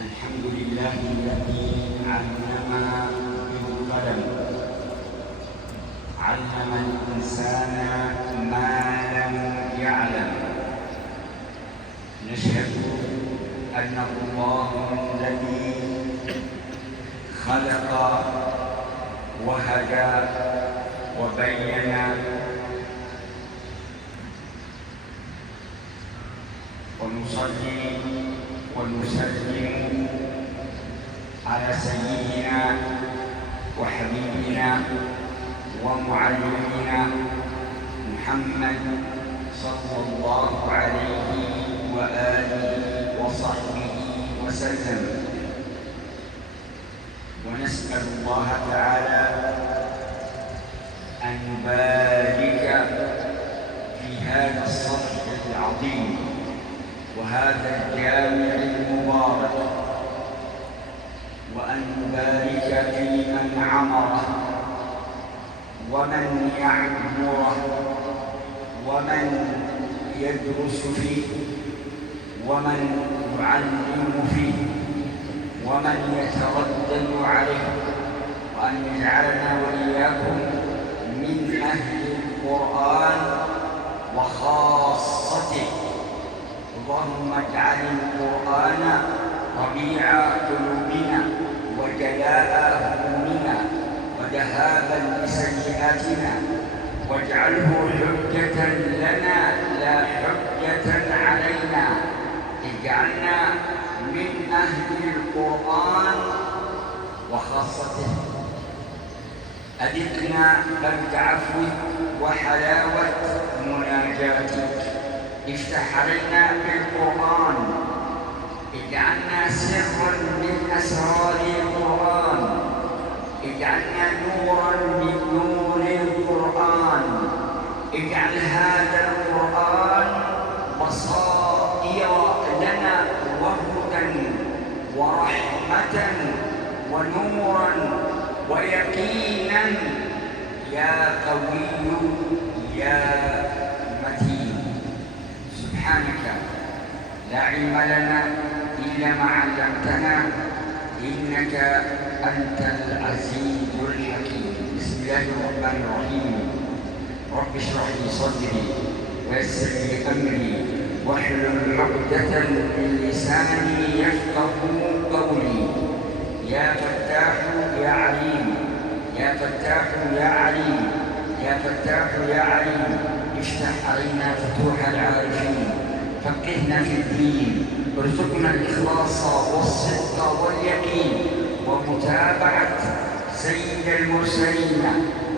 الحمد لله الذي علم بالقلم، علم الإنسان ما لم يعلم. نشهد أنه الله الذي خلق وهدى وبين، ونصلي ونسلم على سيدنا وحبيبنا ومعلمنا محمد صلى الله عليه وآله وصحبه وسلم. ونسأل الله تعالى أن يبارك في هذا الصدق العظيم وهذا الجامع المبارك، وأن يبارك في من عمره ومن يعمره ومن يدرس فيه ومن يعلم فيه ومن يتردد عليه، وأن يجعلنا وإياكم من أهل القرآن وخاصته. اللهم اجعل القرآن ربيع قلوبنا وجلاء همومنا وذهابا لسيئاتنا، واجعله حجة لنا لا حجة علينا. اجعلنا من أهل القرآن وخاصته. أذقنا برد عفوك وحلاوة مناجاتك. افتح علينا بالقرآن، اجعلنا سرا من أسرار القرآن، اجعلنا نورا من نور القرآن. اجعل هذا القرآن بصائر لنا وهدى ورحمة ونورا ويقينا يا قوي يا متين. سبحانك لا علم لنا إلا ما علمتنا، إنك أنت العزيز الحكيم. بسم الله الرحمن الرحيم. رب اشرح لي صدري ويسر لي أمري واحلل عقدة من لساني يفقه قولي. يا فتاح يا عليم، يا فتاح يا عليم، يا فتاح يا عليم، افتح علينا فتوح العارفين، فقهنا في الدين، ارزقنا الإخلاص والصدق واليقين ومتابعة سيد المرسلين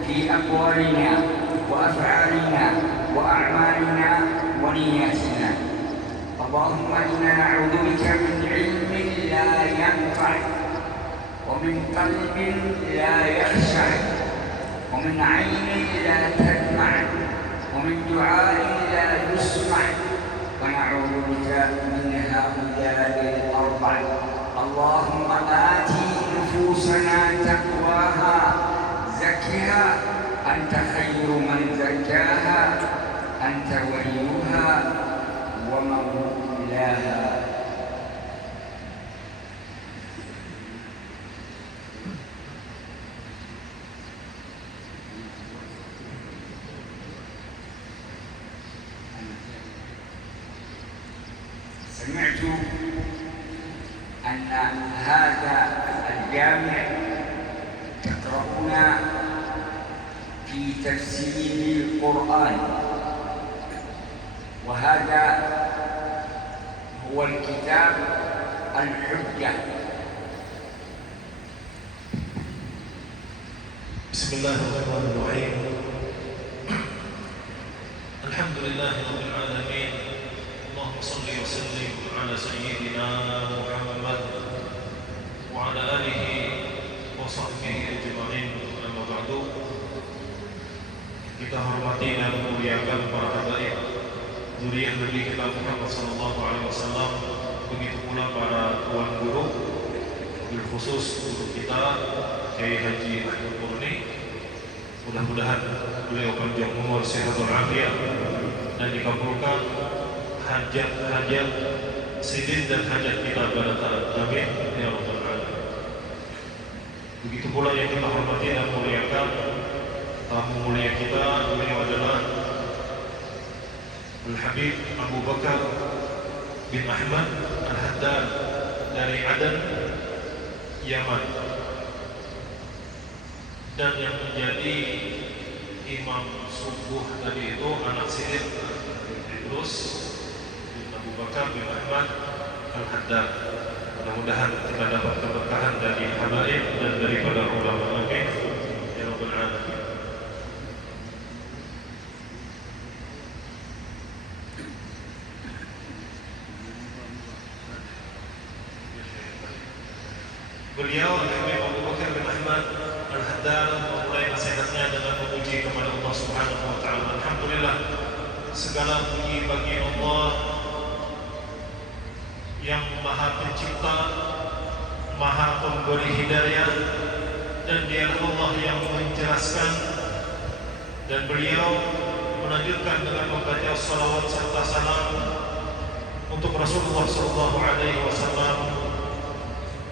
في أقوالنا وأفعالنا وأعمالنا ونياتنا. اللهم إنا نعوذ بك من علم لا ينفع، ومن قلب لا يخشع، ومن عين لا تدمع، ومن دعاء لا يسمع، ونعوذ بك من هؤلاء الأربع. اللهم آت نفوسنا تقواها، زكها أنت خير من زكاها، أنت وليها ومولاها. سمعت أن هذا الجامع تقرؤون في تفسير القرآن، وهذا هو الكتاب الحجة. بسم الله الرحمن الرحيم. الحمد لله رب العالمين. اللهم صل وسلم على سيدنا محمد وعلى آله وصحبه أجمعين. أما بعد, kita hormati dan memuliakan para habaib zuriyah Nabi kita Muhammad sallallahu alaihi wasallam. Begitu pula para tuan guru, bil khusus guru kita Kiai Haji Ahmad Murni. Mudah-mudahan beliau panjang umur, sehat walafiat, dan dikabulkan hajat sidin dan hajat kita pada taat. Amin ya rabbal alamin. Begitu pula yang kita hormati dan muliakan tamu mulia kita, beliau adalah Al-Habib Abu Bakar bin Ahmad Al-Haddad dari Adan, Yaman, dan yang menjadi imam subuh tadi itu anak sidin Idrus bin Abu Bakar bin Ahmad Al-Haddad. Mudah-mudahan kita dapat keberkahan dari habaib dan daripada ulama. Amin ya rabbal alamin. Beliau Habib Abu Bakar bin Ahmad Al-Haddad memulai nasihatnya dengan memuji kepada Allah Subhanahu wa taala. Alhamdulillah, segala puji bagi Allah yang Maha Pencipta, Maha Pemberi hidayah, dan Dialah Allah yang menjelaskan. Dan beliau melanjutkan dengan membaca salawat serta salam untuk Rasulullah sallallahu alaihi wasallam,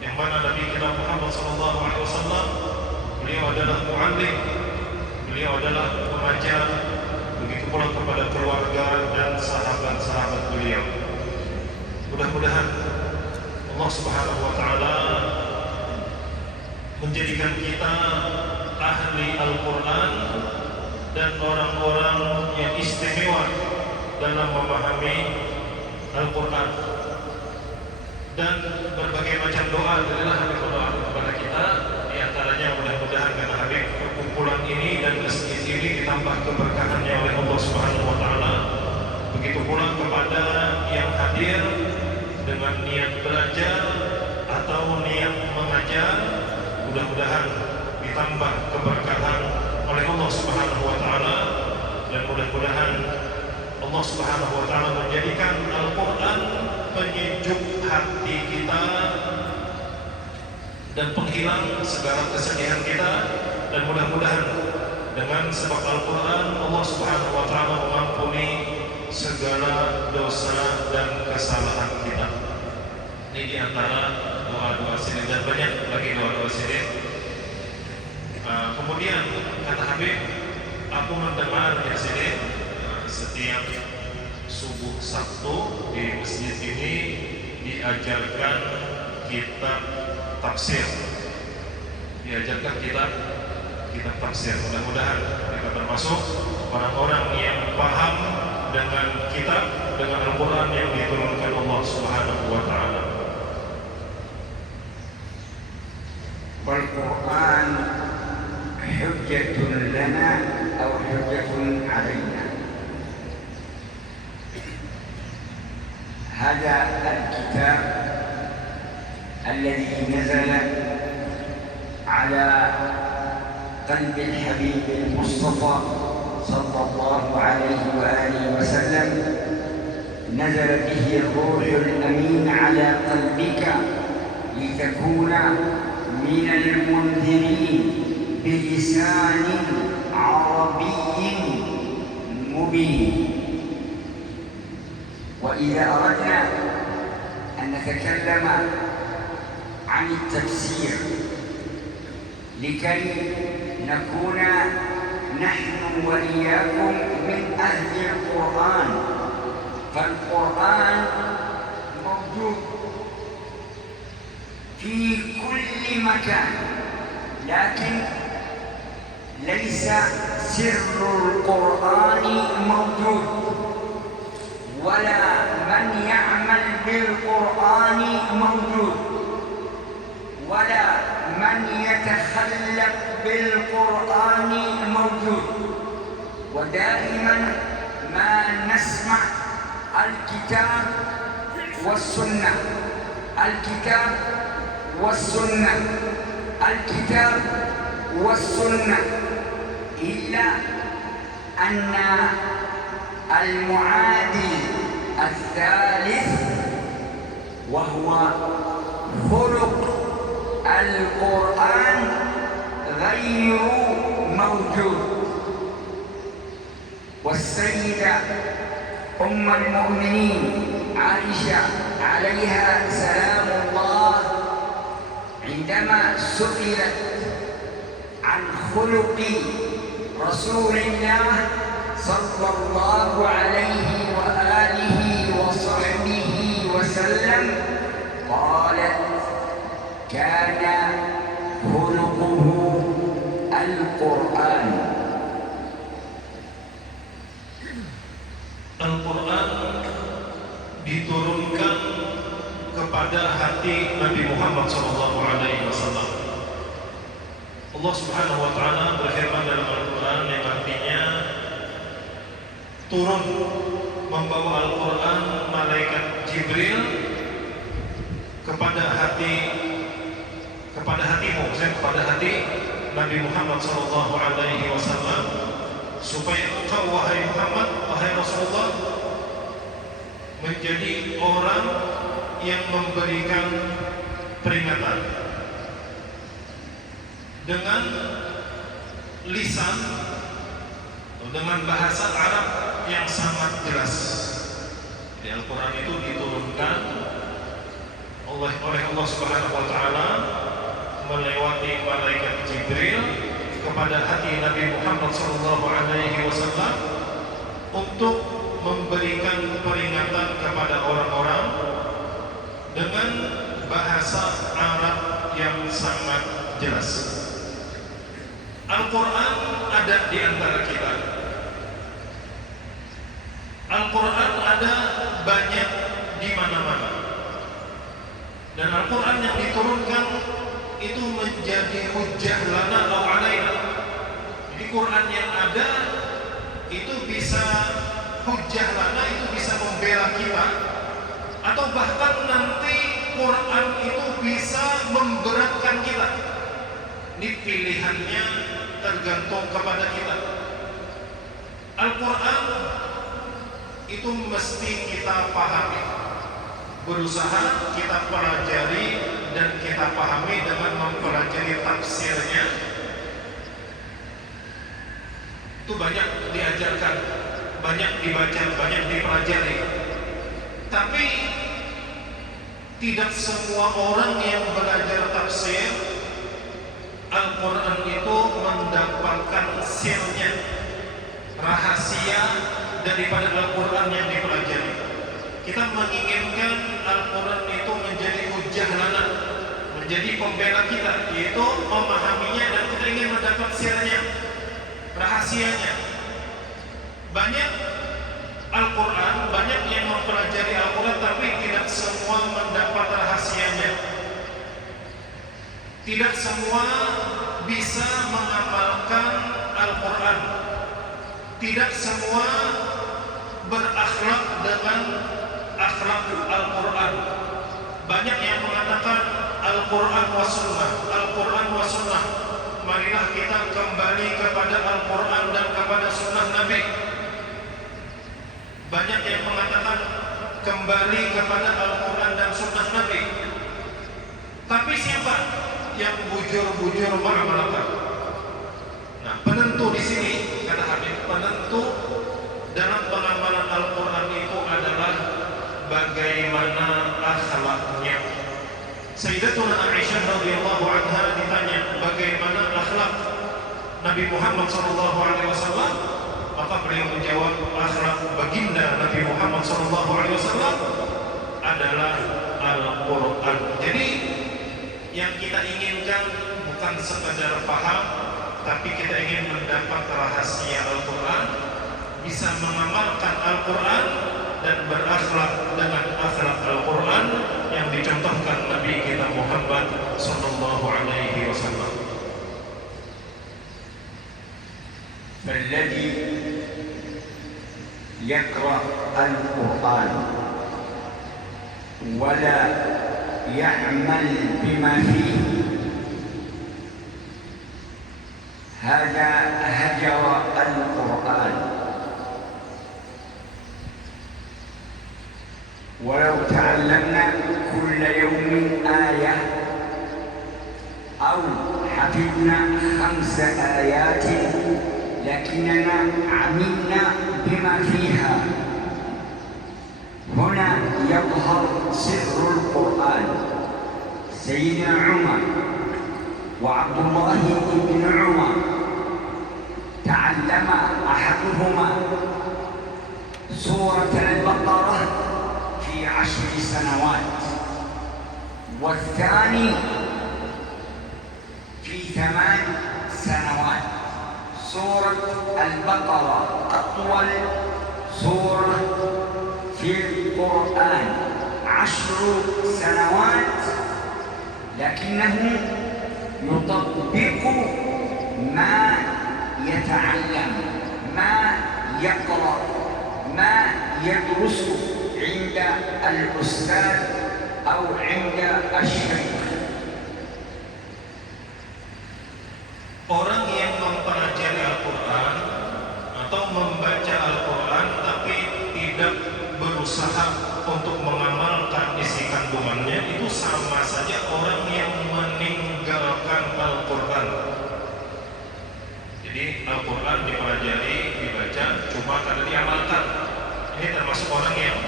yang mana Nabi kita Muhammad sallallahu alaihi wasallam beliau adalah muallim, beliau adalah pengajar, begitu pula kepada keluarga dan sahabat-sahabat beliau. Mudah-mudahan Allah Subhanahu wa taala menjadikan kita ahli Al-Qur'an dan orang-orang yang istimewa dalam memahami Al-Qur'an. Dan berbagai macam doa adalah Habib berdoa kepada kita, di antaranya mudah-mudahan karena Habib perkumpulan ini dan masjid ini ditambah keberkahannya oleh Allah Subhanahu wa taala. Begitu pula kepada yang hadir dengan niat belajar atau niat mengajar, mudah-mudahan ditambah keberkahan oleh Allah Subhanahu wa taala, dan mudah-mudahan Allah Subhanahu wa taala menjadikan Al-Qur'an penyejuk hati kita dan penghilang segala kesedihan kita, dan mudah-mudahan dengan sebab Al-Qur'an Allah Subhanahu wa taala mengampuni segala dosa dan kesalahan kita. Ini di antara doa-doa sidin, dan banyak lagi doa-doa sidin. Kemudian kata Habib, aku mendengar ya sidin, setiap subuh Sabtu di masjid ini diajarkan kitab tafsir, kitab tafsir. Mudah-mudahan mereka termasuk orang-orang yang paham dengan kitab, dengan Al-Quran yang diturunkan Allah Subhanahu wa ta'ala. Al-Quran hujjatun lana atau hujjatun alaina. هذا الكتاب الذي نزل على قلب الحبيب المصطفى صلى الله عليه وآله وسلم، نزل به الروح الأمين على قلبك لتكون من المنذرين بلسان عربي مبين. وإذا أردنا أن نتكلم عن التفسير لكي نكون نحن وإياكم من أهل القرآن، فالقرآن موجود في كل مكان، لكن ليس سر القرآن موجود، ولا من يعمل بالقرآن موجود، ولا من يتخلق بالقرآن موجود. ودائما ما نسمع الكتاب والسنة، الكتاب والسنة، الكتاب والسنة، إلا أن المعادي الثالث وهو خلق القرآن غير موجود. والسيدة أم المؤمنين عائشة عليها سلام الله عندما سئلت عن خلق رسول الله صلى الله عليه وآله وصحبه وسلم قالت كان خلقه القرآن. Al-Quran diturunkan kepada hati Nabi Muhammad SAW. Allah Subhanahu wa Ta'ala berfirman dalam Al-Quran yang artinya turun membawa Al-Quran malaikat Jibril kepada hati Nabi Muhammad SAW, supaya engkau wahai Muhammad, wahai Rasulullah, menjadi orang yang memberikan peringatan dengan lisan, dengan bahasa Arab yang sangat jelas. Di Al-Quran itu diturunkan oleh Allah Subhanahu wa Ta'ala melewati malaikat Jibril kepada hati Nabi Muhammad SAW untuk memberikan peringatan kepada orang-orang dengan bahasa Arab yang sangat jelas. Al-Quran ada di antara kita. Al-Quran ada banyak di mana-mana. Dan Al-Quran yang diturunkan itu menjadi hujjah lana aw alaina. Jadi Quran yang ada itu bisa hujjah lana, itu bisa membela kita, atau bahkan nanti Quran itu bisa memberatkan kita. Ini pilihannya tergantung kepada kita. Al-Quran itu mesti kita pahami, berusaha kita pelajari dan kita pahami dengan mempelajari tafsirnya. Itu banyak diajarkan, banyak dibaca, banyak dipelajari. Tapi tidak semua orang yang belajar tafsir Al-Quran itu mendapatkan sirnya, rahasia daripada Al-Quran yang dipelajari. Kita menginginkan Al-Quran itu menjadi hujjah lana, menjadi pembela kita, yaitu memahaminya dan kita ingin mendapat sirnya, rahasianya. Banyak Al-Quran, banyak yang mempelajari Al-Quran, tapi tidak semua mendapat rahasianya. Tidak semua bisa mengamalkan Al-Quran. Tidak semua berakhlak dengan akhlak Al-Quran. Banyak yang mengatakan Al-Quran wa sunnah, Al-Quran wa sunnah. Marilah kita kembali kepada Al-Quran dan kepada sunnah Nabi. Banyak yang mengatakan kembali kepada Al-Quran dan sunnah Nabi. Tapi siapa yang bujur-bujur mengamalkan? Nah, penentu di sini, kata Habib, penentu dalam pengamalan Al-Quran itu adalah bagaimana akhlaknya. Sayyidatuna Aisyah radhiyallahu anha ditanya bagaimana akhlak Nabi Muhammad SAW, maka beliau menjawab, akhlak baginda Nabi Muhammad SAW adalah Al-Quran. Jadi yang kita inginkan bukan sekadar paham, tapi kita ingin mendapat rahasia Al-Quran, bisa mengamalkan Al-Quran dan berakhlak dengan akhlak Al-Quran yang dicontohkan Nabi kita Muhammad sallallahu alaihi wasallam. فالذي يقرأ القرآن ولا يعمل بما فيه هذا هجر القرآن. ولو تعلمنا كل يوم آية أو حفظنا 5 آيات لكننا عملنا بما فيها هنا يظهر سر القرآن. سيدنا عمر وعبد الله بن عمر تعلم أحدهما سورة البقرة في 10 سنوات، والثاني في 8 سنوات. سورة البقرة أطول سورة في القرآن، 10 سنوات، لكنه يطبق ما يتعلم، ما يقرأ، ما يدرس عند الأستاذ أو عند الشيخ. Orang yang mempelajari Al-Quran atau membaca Al-Quran tapi tidak berusaha untuk mengamalkan isi kandungannya, itu sama saja orang yang meninggalkan Al-Quran. Jadi Al-Quran dipelajari, dibaca, cuma karena diamalkan. Ini termasuk orang yang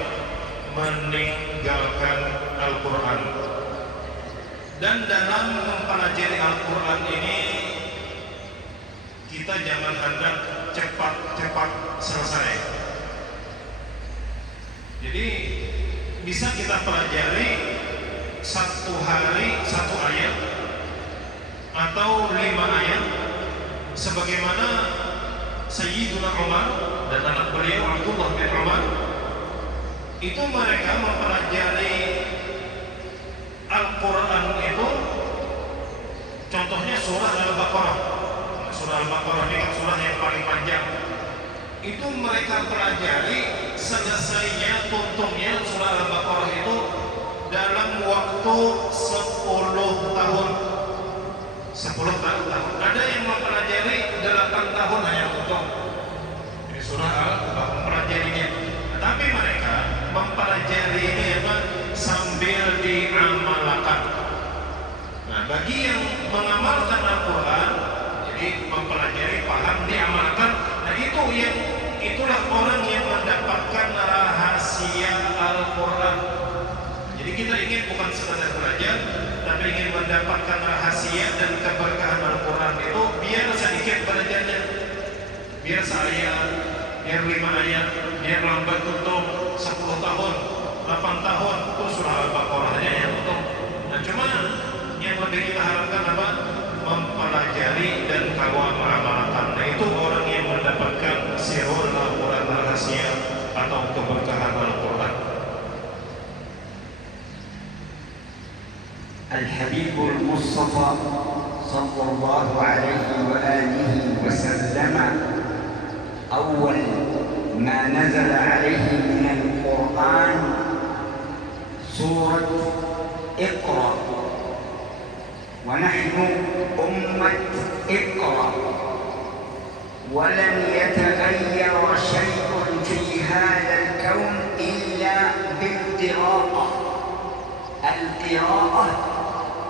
meninggalkan Al-Quran. Dan dalam mempelajari Al-Quran ini, kita jangan hendak cepat-cepat selesai. Jadi bisa kita pelajari 1 hari 1 ayat atau 5 ayat, sebagaimana Sayyiduna Umar dan anak beliau Abdullah bin Umar itu mereka mempelajari Al-Quran itu, contohnya surah Al-Baqarah. Surah Al-Baqarah ini kan surah yang paling panjang. Itu mereka pelajari selesainya, tuntungnya surah Al-Baqarah itu dalam waktu 10 tahun. 10 tahun. Ada yang mempelajari 8 tahun hanya tuntung. Ini surah Al-Baqarah mempelajarinya. Tapi mereka mempelajari ini sambil diamalkan. Nah, bagi yang mengamalkan Al-Quran, jadi mempelajari, paham, diamalkan, nah itulah orang yang mendapatkan rahasia Al-Quran. Jadi kita ingin bukan sekadar belajar, tapi ingin mendapatkan rahasia dan keberkahan Al-Quran itu. Biar sedikit belajarnya, biar seayat, biar 5 ayat, biar lambat tutup 10 tahun, 8 tahun, itu surah Al-Baqarahnya yang tutup. Nah, cuma yang lebih kita harapkan apa? Mempelajari dan kawal mengamalkan. Nah, itu orang yang mendapatkan sirul Al-Quran, rahasia atau keberkahan Al-Quran. الحبيب المصطفى صلى الله عليه وآله وسلم أول ما نزل عليه من القرآن سورة اقرأ، ونحن أمة اقرأ، ولن يتغير شيء في هذا الكون إلا بالقراءة. القراءة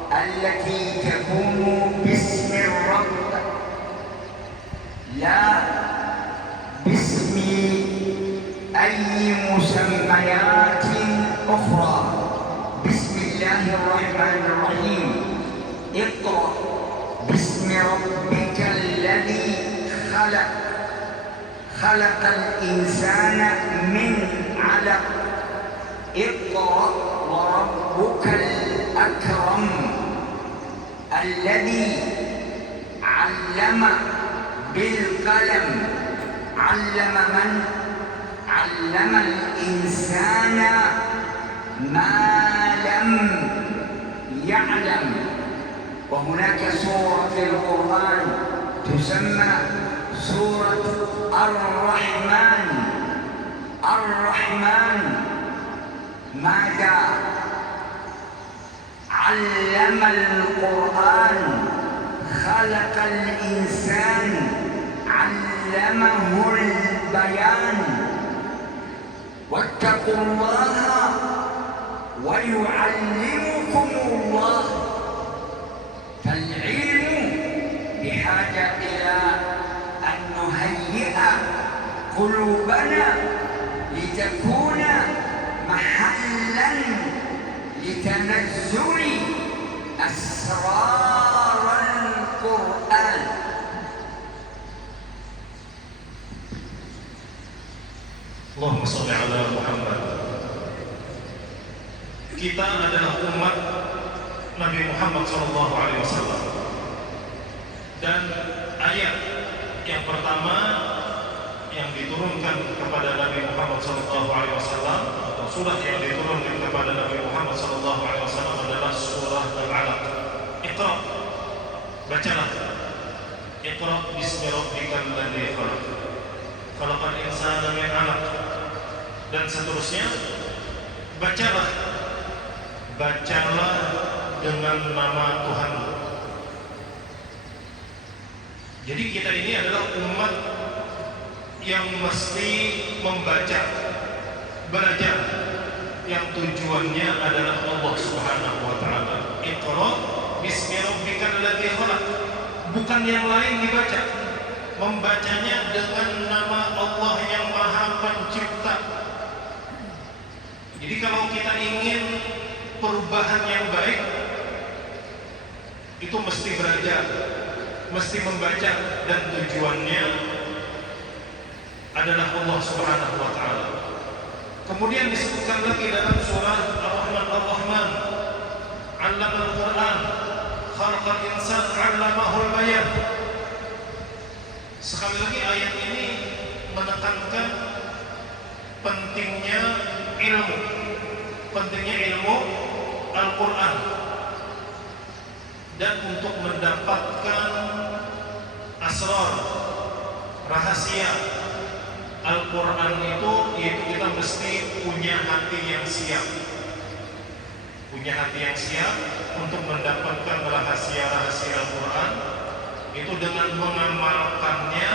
التي تكون باسم الرب، لا باسم أي مسميات أخرى. بسم الله الرحمن الرحيم، اقرأ باسم ربك الذي خلق، خلق الإنسان من علق، اقرأ وربك الأكرم الذي علم بالقلم، علم من؟ علم الإنسان ما لم يعلم. وهناك سورة في القرآن تسمى سورة الرحمن. الرحمن ماذا علم؟ القرآن خلق الإنسان، علمه البيان. واتقوا الله ويعلمكم الله. فالعلم بحاجة إلى أن نهيئ قلوبنا لتكون مع محلا لتنزل أسرار القرآن. Allahumma sholli ala Muhammad. Kita adalah umat Nabi Muhammad SAW. Dan ayat yang pertama yang diturunkan kepada Nabi Muhammad SAW atau surah yang diturunkan kepada Nabi Muhammad SAW adalah surah Al-Alaq. Iqra, bacalah. Iqra bismi rabbikal ladzi khalaq. Khalaqal insana min 'alaq. Dan seterusnya, bacalah dengan nama Tuhanmu. Jadi kita ini adalah umat yang mesti membaca, belajar, yang tujuannya adalah Allah Subhanahu wa taala. Iqra bismi rabbikal ladzi khalaq. Bukan yang lain dibaca. Membacanya dengan nama Allah yang Maha Pencipta. Jadi kalau kita ingin perubahan yang baik, itu mesti belajar, mesti membaca, dan tujuannya adalah Allah Subhanahu wa taala. Kemudian disebutkan lagi dalam surah Ar-Rahman Ar-Rahman, 'Allamal Qur'an, khalaqal insan 'allamahul bayan. Sekali lagi ayat ini menekankan pentingnya ilmu Al-Quran, dan untuk mendapatkan asrar, rahasia Al-Quran itu kita mesti punya hati yang siap. Punya hati yang siap untuk mendapatkan rahasia-rahasia Al-Quran itu dengan mengamalkannya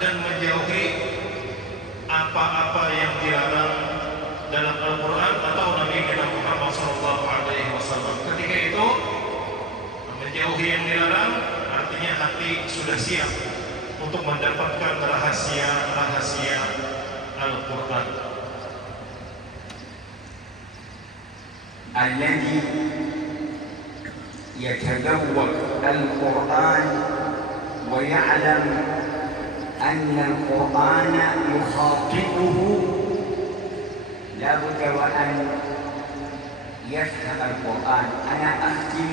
dan menjauhi apa-apa yang dilarang dalam Al-Quran atau Nabi kita Muhammad SAW. Ketika itu menjauhi yang dilarang, artinya hati sudah siap untuk mendapatkan rahasia-rahasia Al-Quran. Alladhi yatadawwaq al-Quran wa ya'lam anna al-Qur'ana yukhatibuhu لا بد وأن يفهم القرآن. أنا أختم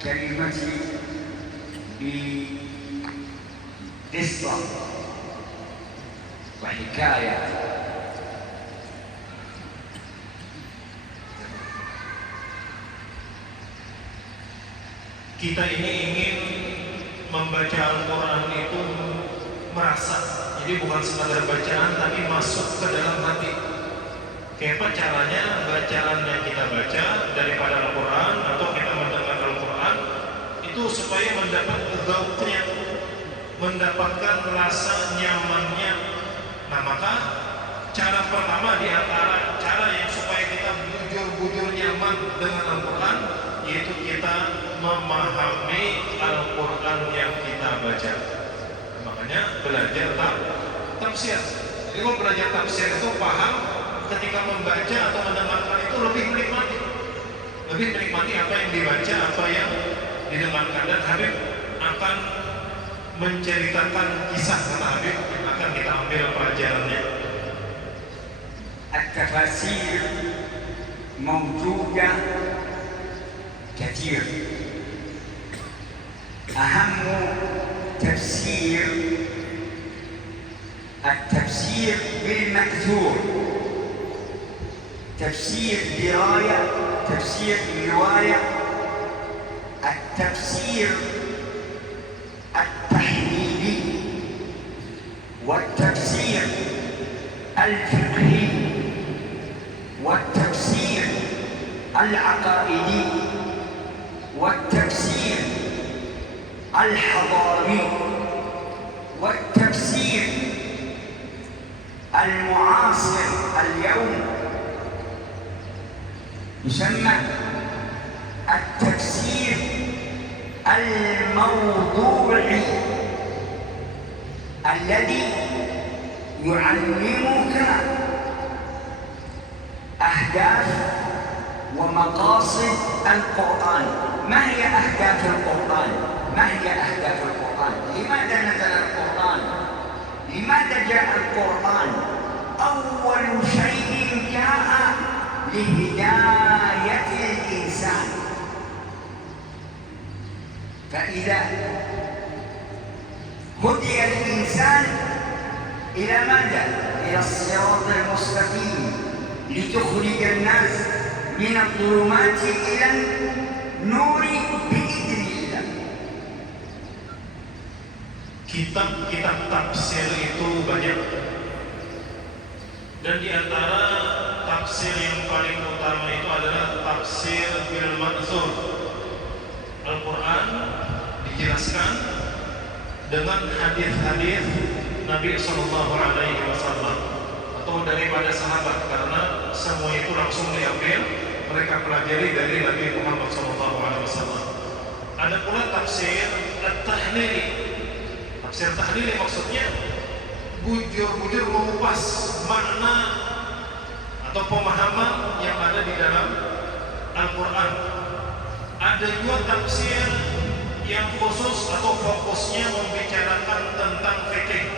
كلمتي بقصة وحكاية. Kita ini ingin membaca Al-Quran itu merasa, jadi bukan sekadar bacaan tapi masuk ke dalam hati. Kayak apa caranya bacaan yang kita baca daripada Al-Quran atau kita mendengar Al-Quran itu supaya mendapat gauknya, mendapatkan rasa nyamannya. Nah maka cara pertama di antara cara yang supaya kita bujur-bujur nyaman dengan Al-Quran yaitu kita memahami Al-Quran yang kita baca. Makanya belajar tafsir. Jadi kalau belajar tafsir itu paham, ketika membaca atau mendengarkan itu lebih menikmati apa yang dibaca, apa yang didengarkan. Dan Habib akan menceritakan kisah kata Habib yang akan kita ambil pelajarannya. At-tafasir mawjudah kathir. Ahammu tafsir التفسير بالمأثور، تفسير دراية، تفسير رواية، التفسير التحليلي والتفسير الفقهي والتفسير العقائدي والتفسير الحضاري والتفسير المعاصر اليوم يسمى التفسير الموضوعي الذي يعلمك أهداف ومقاصد القرآن. ما هي أهداف القرآن؟ ما هي أهداف القرآن؟ لماذا نزل القرآن؟ لماذا جاء القرآن؟ أول شيء جاء لهداية الإنسان. فإذا هدي الإنسان إلى ماذا؟ إلى الصراط المستقيم، لتخرج الناس من الظلمات إلى النور بإذن الله. Kitab-kitab tafsir itu banyak, dan di antara tafsir yang paling utama itu adalah tafsir bil ma'thur. Al-Quran dijelaskan dengan hadis-hadis Nabi Sallallahu Alaihi Wasallam atau daripada sahabat, karena semua itu langsung diambil, mereka pelajari dari Nabi Muhammad Sallallahu Alaihi Wasallam. Ada pula tafsir at-tahlili. Tafsir tahlili maksudnya bujur-bujur mengupas makna atau pemahaman yang ada di dalam Al-Quran. Ada juga tafsir yang khusus atau fokusnya membicarakan tentang fikih.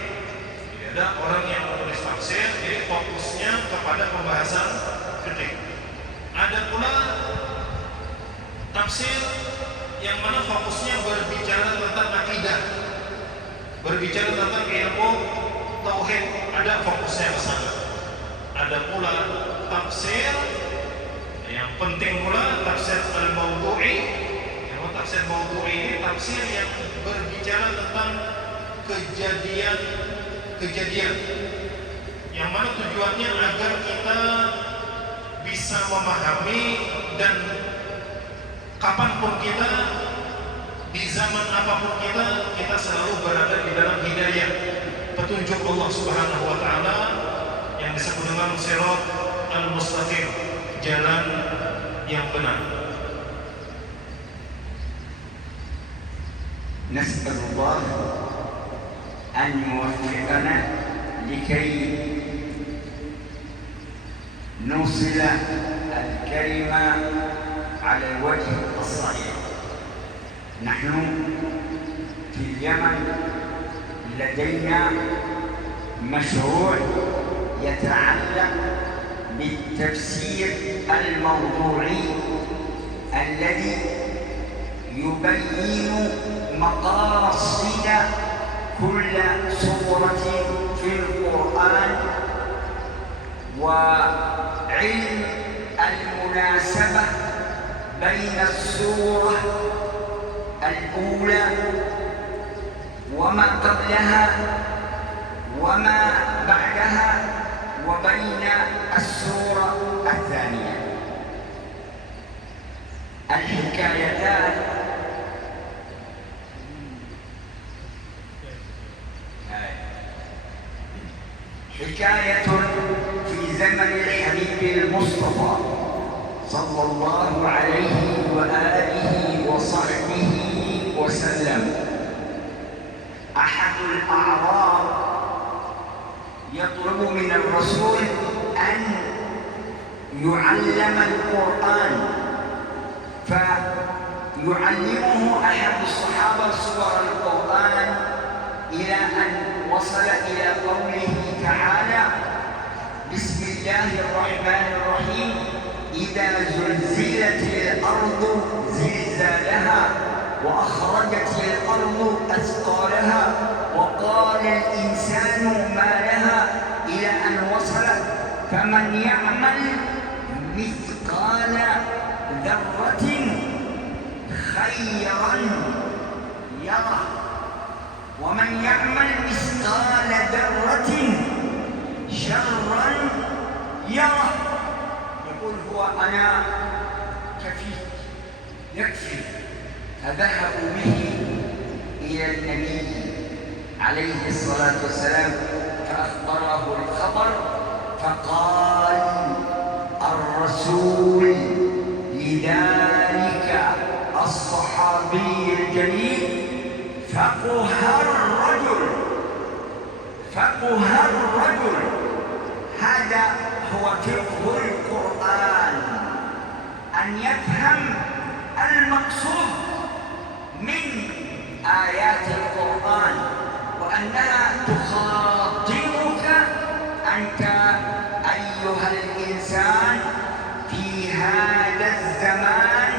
Ada orang yang menulis tafsir, jadi fokusnya kepada pembahasan fikih. Ada pula tafsir yang mana fokusnya berbicara tentang akidah, berbicara tentang ilmu tauhid, ada fokusnya ke sana. Ada pula tafsir yang penting pula, tafsir al-mawdu'i. Yang tafsir mawdu'i ini tafsir yang berbicara tentang kejadian yang mana tujuannya agar kita bisa memahami, dan kapanpun kita, di zaman apapun kita selalu berada di dalam hidayah, petunjuk Allah Subhanahu wa taala yang disebut dengan sirat al-mustaqim, jalan yang benar. Nas'alullah an yuwaffiqana likay nusila al-kalima ala al-wajh as-sahih. Nahnu fi al-Yaman لدينا مشروع يتعلق بالتفسير الموضوعي الذي يبين مقاصد كل سورة في القرآن وعلم المناسبة بين السورة الأولى وما قبلها وما بعدها وبين السورة الثانية. الحكايتان حكاية في زمن الحبيب المصطفى صلى الله عليه وآله وصحبه وسلم. أحد الأعراب يطلب من الرسول أن يعلم القرآن، فيعلمه أحد الصحابة سور القرآن إلى أن وصل إلى قوله تعالى: بسم الله الرحمن الرحيم، إذا زلزلت الأرض زلزالها وأخرجت الأرض أثقالها وقال الإنسان ما لها، إلى أن وصلت: فمن يعمل مثقال ذرة خيرا يره ومن يعمل مثقال ذرة شرا يره. يقول هو أنا كفيت يكفي. فذهبوا به إلى النبي عليه الصلاة والسلام فأخبره الخبر، فقال الرسول لذلك الصحابي الجليل: فقه الرجل. هذا هو فقه القرآن. يفهم المقصود من آيات القرآن وأنها تخاطبك أنت أيها الإنسان في هذا الزمان،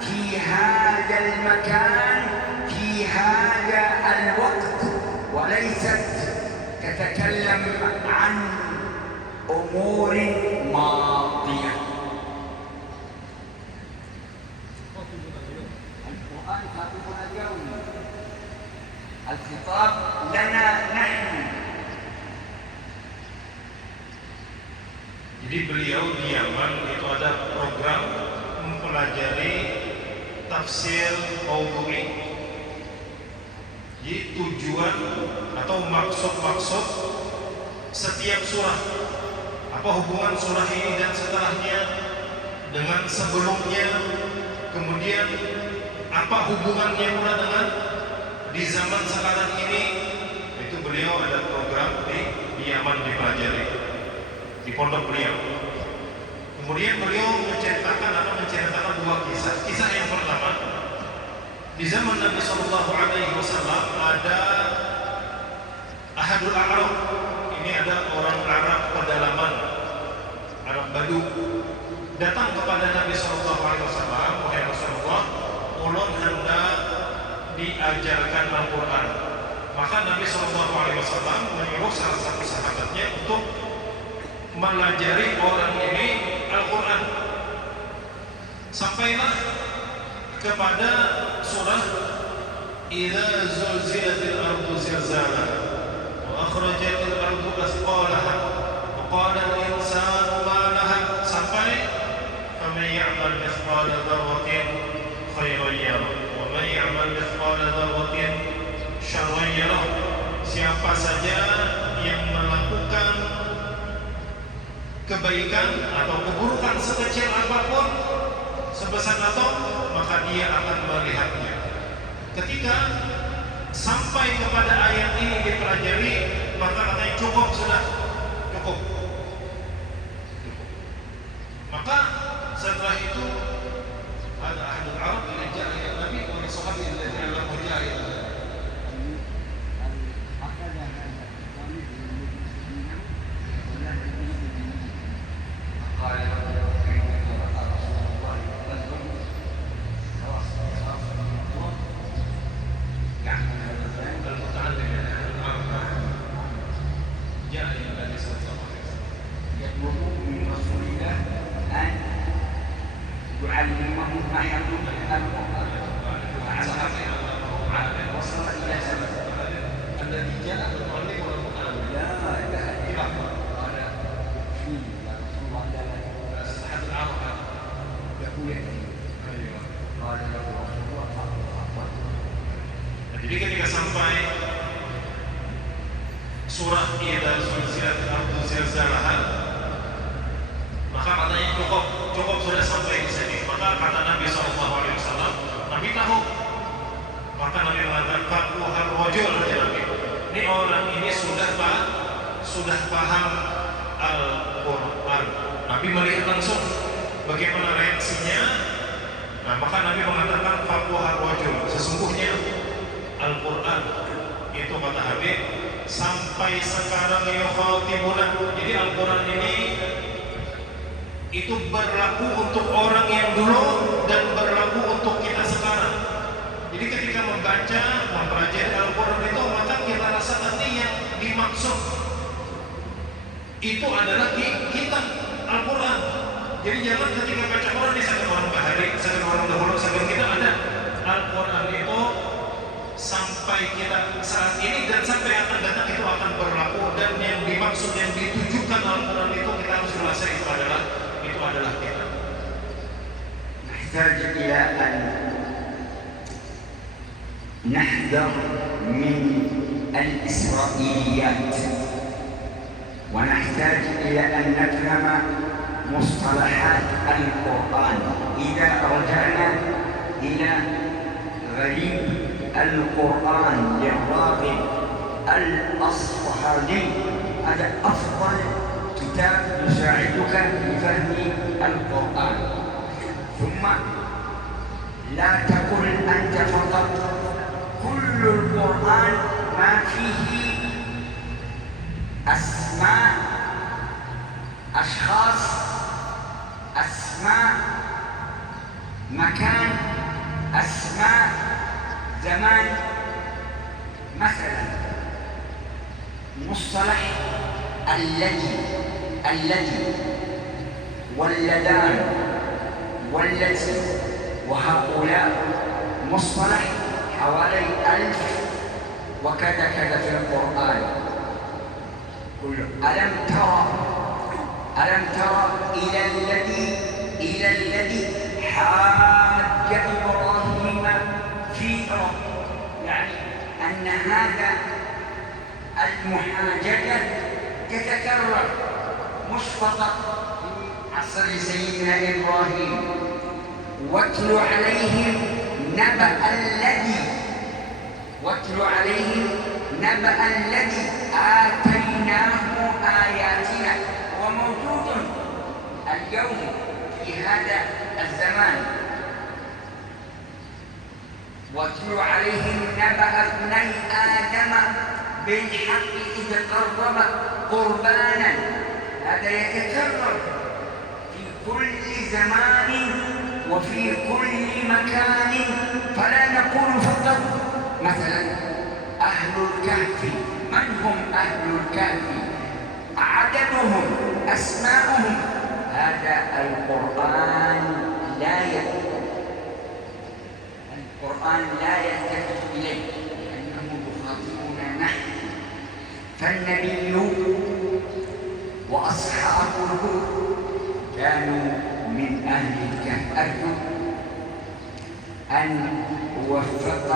في هذا المكان، في هذا الوقت، وليست تتكلم عن أمور ماضية. القرآن خاطبنا اليوم، الخطاب لنا نحن. Jadi beliau di Yaman itu ada program mempelajari tafsir Maudhu'i. Jadi tujuan atau maksud-maksud setiap surah, apa hubungan surah ini dan setelahnya dengan sebelumnya, kemudian apa hubungannya pula dengan di zaman sekarang ini. Itu beliau ada program di Yaman dipelajari di pondok beliau. Kemudian beliau menceritakan dua kisah. Kisah yang pertama, di zaman Nabi Shallallahu Alaihi Wasallam ada Ahadul Arab. Ini ada orang Arab pedalaman, Arab Badu, datang kepada Nabi Shallallahu Alaihi Wasallam, wahai Rasulullah, ulun hendak diajarkan Al-Quran. Maka Nabi Shallallahu Alaihi Wasallam menyuruh salah satu sahabatnya untuk melajari orang ini Al-Quran. Sampailah kepada surah Idza zulzilatil ardu zilzalaha wa akhrajatil ardu athqalaha wa qala al-insanu ma laha, sampai faman ya'mal mithqala dzarratin khairan yarah wa man ya'mal mithqala dzarratin syarran yarah. Siapa saja yang melakukan kebaikan atau keburukan sekecil apapun, sebesar atom, maka dia akan melihatnya. Ketika sampai kepada ayat ini dipelajari, maka katanya cukup, sudah cukup. Maka setelah itu ada ahadul Arab diajak ayat Nabi oleh sahabat yang adalah Mujahid. Jadi ketika sampai surah Idza zulzilatil ardu zilzalaha, maka katanya cukup sudah sampai di sini. Maka kata Nabi SAW, Nabi tahu. Maka Nabi mengatakan, "Wahai rajul," ya Nabi, ini orang ini sudah paham Al-Quran. Nabi melihat langsung bagaimana reaksinya. Nah, maka Nabi mengatakan, "Wahai rajul, sesungguhnya Al-Quran itu," kata Habib, "sampai sekarang yukhatibuna." Jadi Al-Quran ini itu berlaku untuk orang yang dulu dan berlaku untuk kita sekarang. Jadi ketika membaca, mempelajari Al-Quran itu, maka kita rasa nanti yang dimaksud itu adalah kita, Al-Quran. Jadi jangan ketika baca Quran di saking orang bahari, saking orang dahulu, saking kita ada Al-Quran itu sampai kita saat ini dan sampai akan datang itu akan berlaku, dan yang dimaksud, yang ditujukan Al-Quran itu kita harus merasa itu adalah kita. نحتاج إلى أن نحذر من الإسرائيليات، ونحتاج إلى أن نفهم مصطلحات القرآن. إذا رجعنا إلى غريب القرآن للراغب الأصفهاني، هذا أفضل كتاب يساعدك في فهم القرآن. ثم لا تقل أنت فقط، كل القرآن ما فيه أسماء أشخاص، أسماء مكان، أسماء زمان. مثلا مصطلح الذي واللذان والتي، وهؤلاء مصطلح حوالي 1000 وكذا كذا في القرآن. ألم ترى إلى الذي حاج إبراهيم في ربه، يعني أن هذا المحاججة تتكرر، مش فقط في عصر سيدنا إبراهيم. واتل عليهم نبأ الذي آتيناه آياتنا، وموجود اليوم في هذا الزمان. واتل عليهم نبأ ابني آدم بالحق إذ قربا قربانا. هذا يتكرر في كل زمان وفي كل مكان. فلا نقول فقط مثلا أهل الكهف. من هم أهل الكهف؟ عددهم، أسماؤهم. هذا القرآن لا يلتفت إليه، لأنه يخاطبنا نحن. فالنبي وأصحابه كانوا من أهل الكهف. أرجو أن أوفق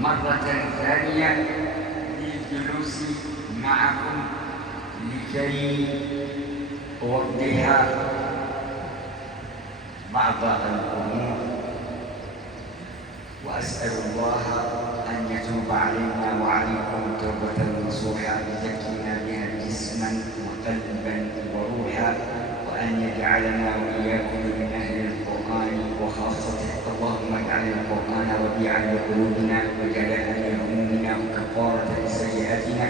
مرة ثانية للجلوس معكم لكي أوضح بعض الأمور، وأسأل الله أن يتوب علينا وعليكم توبة نصوحا يزكينا بها جسما وقلبا وروحا، وأن يجعلنا وإياكم من أهل القرآن وخاصته. اللهم اجعل القرآن ربيعا لقلوبنا وجلاء لهمومنا وكفارة لسيئاتنا،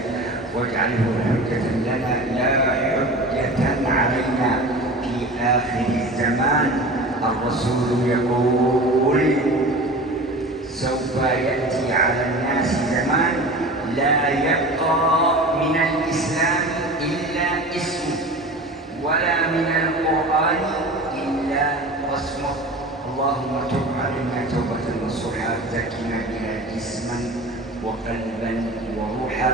واجعله حجة لنا لا حجة علينا في آخر الزمان. الرسول يقول: سوف يأتي على الناس زمان لا يبقى من الإسلام إلا اسمه، ولا من القرآن إلا رسمه. اللهم تب علينا توبة نصوحا، زكنا بها جسما وقلبا وروحا،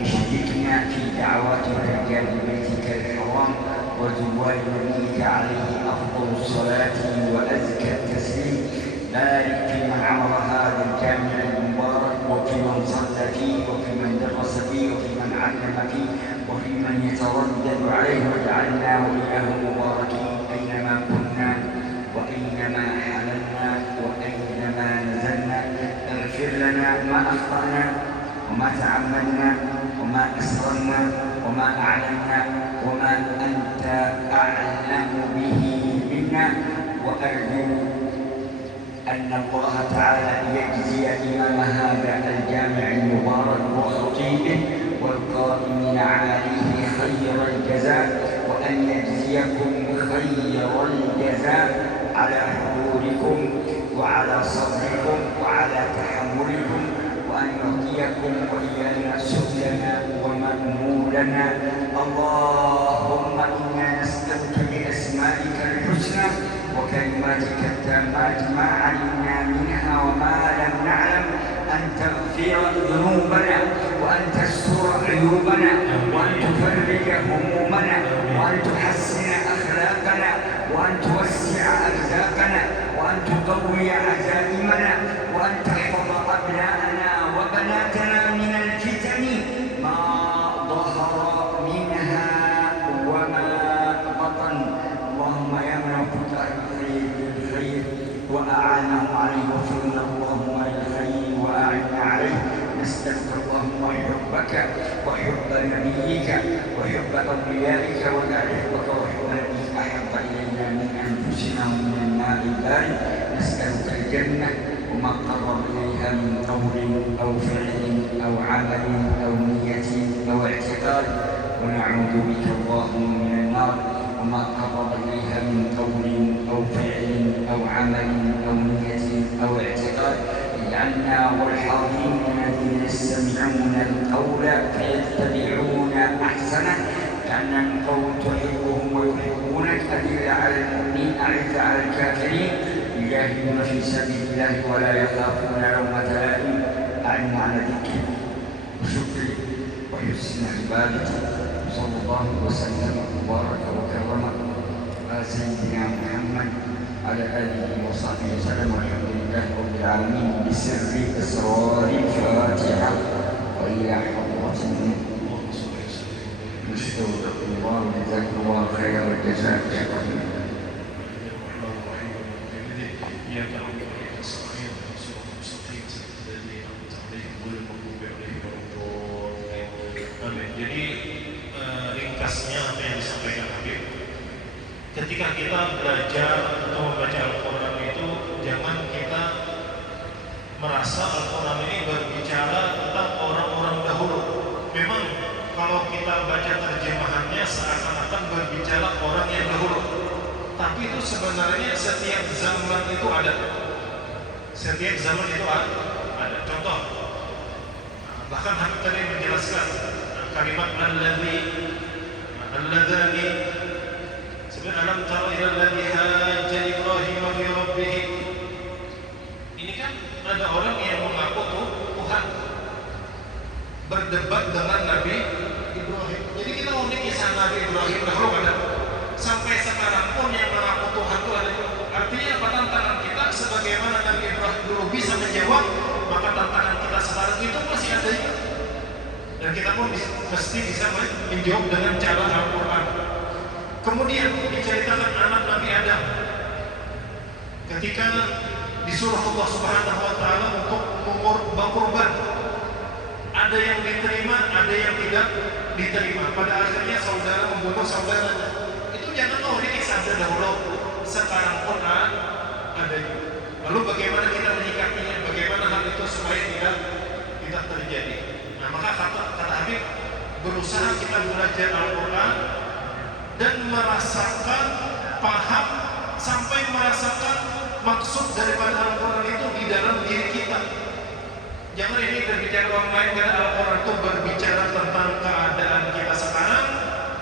اشركنا في دعوات رجال بيتك الحرام وزوال نبيك عليه أفضل الصلاة وأزكى التسليم. بارك في من عمر هذا الجامع المبارك، وفي من صلى فيه، وفي من درس فيه، وفي من علم فيه، وفي من يتردد عليه، واجعلنا وإياه مباركين أينما كنا وأينما حللنا وأينما نزلنا. اغفر لنا ما أخطأنا وما تعمدنا وما أسررنا وما أعلنا وما أنت أعلم به منا. وأرجو أن الله تعالى يجزي إمام هذا الجامع المبارك وخطيبه والقائمين عليه خير الجزاء، وأن يجزيكم خير الجزاء على حضوركم وعلى صبركم وعلى تحملكم، وأن يعطيكم وإيانا سبلنا ومأمولنا. اللهم إنا نسألك بأسمائك الحسنى وكلماتك التامات ما علمنا منها وما لم نعلم، أن تغفر ذنوبنا، وأن تستر عيوبنا، وأن تفرج همومنا، وأن تحسن أخلاقنا، وأن توسع أرزاقنا، وأن تقوي عزائمنا، وأن تحفظ أبناءنا وبناتنا من الفتن ما ظهر منها وما بطن. اللهم يا من فتح الخير بالخير وأعانه عليه، وفرنا اللهم للخير وأعنا عليه. نسألك اللهم حبك وحب نبيك وحب أوليائك وذلك وحب نبيك أحب إلينا من أنفسنا ومن الماء البارد نسألك الجنة وما قرب إليها من قول أو فعل أو عمل أو نية أو اعتقاد، ونعوذ بك اللهم من النار وما قرب إليها من قول أو فعل أو عمل أو نية أو اعتقاد. اجعلنا والحاضرين الذين يستمعون القول فيتبعون أحسنه، اجعلنا من قوم تحبهم ويحبونك، أذل على المؤمنين أعز على الكافرين، يجاهدون في سبيل الله ولا يخافون لومة لائم. أعنا على ذكرك وشكرك وحسن عبادتك. صلى الله وسلم وبارك وكرم على سيدنا محمد على آله وصحبه وسلم، والحمد لله رب العالمين بسر أسرار الفاتحة. وإلى حضرة نستودع الله وجزاكم الله خير الجزاء. Jadi ringkasnya apa yang disampaikan Habib, ketika kita belajar atau membaca Al-Quran itu jangan kita merasa Al-Quran ini berbicara tentang orang-orang dahulu. Memang kalau kita baca terjemahannya seakan-akan berbicara orang yang dahulu, tapi itu sebenarnya setiap zaman itu ada. Setiap zaman itu ada. Contoh, bahkan Habib tadi menjelaskan kalimat alladzani sebenarnya alam tara ila alladzi hajja Ibrahim fi rabbih. Ini kan ada orang yang mengaku Tuhan berdebat dengan Nabi Ibrahim. Jadi kita unik kisah Nabi Ibrahim dahulu ada. Sampai sekarang pun yang mengaku Tuhan itu ada. Artinya apa, tantangan kita sebagaimana Nabi Ibrahim dulu bisa menjawab, maka tantangan kita sekarang itu masih ada juga. Dan kita pun mesti bisa menjawab dengan cara Al-Quran. Kemudian diceritakan anak Nabi Adam ketika disuruh Allah Subhanahu wa Ta'ala untuk berkorban. Ada yang diterima, ada yang tidak diterima. Pada akhirnya saudara membunuh saudaranya. Itu jangan tahu ini kisah dahulu, sekarang pun ada juga. Lalu bagaimana kita menyikapinya? Bagaimana hal itu supaya tidak terjadi? Nah, maka kata Habib, berusaha kita belajar Al-Quran dan merasakan, paham, sampai merasakan maksud daripada Al-Quran itu di dalam diri kita. Jangan ini berbicara orang lain, karena Al-Quran itu berbicara tentang keadaan kita sekarang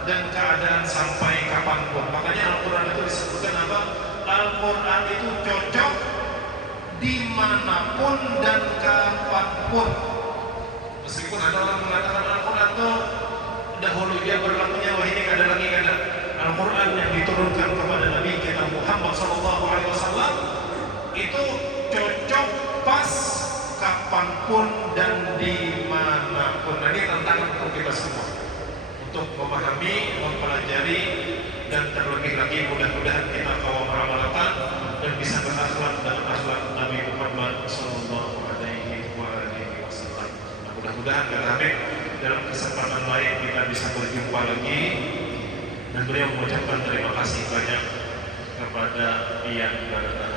dan keadaan sampai kapanpun. Makanya Al-Quran itu disebutkan apa? Al-Quran itu cocok dimanapun dan kapanpun. Meskipun ada orang mengatakan Al-Quran itu dahulu dia berlakunya wahyu kada lagi kada. Al-Quran yang diturunkan kepada Nabi kita Muhammad SAW itu cocok pas kapanpun dan dimanapun. Nah, ini tantangan untuk kita semua untuk memahami, mempelajari, dan terlebih lagi mudah-mudahan kita kawal mengamalkan dan bisa berakhlak dengan akhlak Nabi Muhammad SAW. Mudah-mudahan kami dalam kesempatan lain kita bisa berjumpa lagi, dan beliau mengucapkan terima kasih banyak kepada Ian Barata.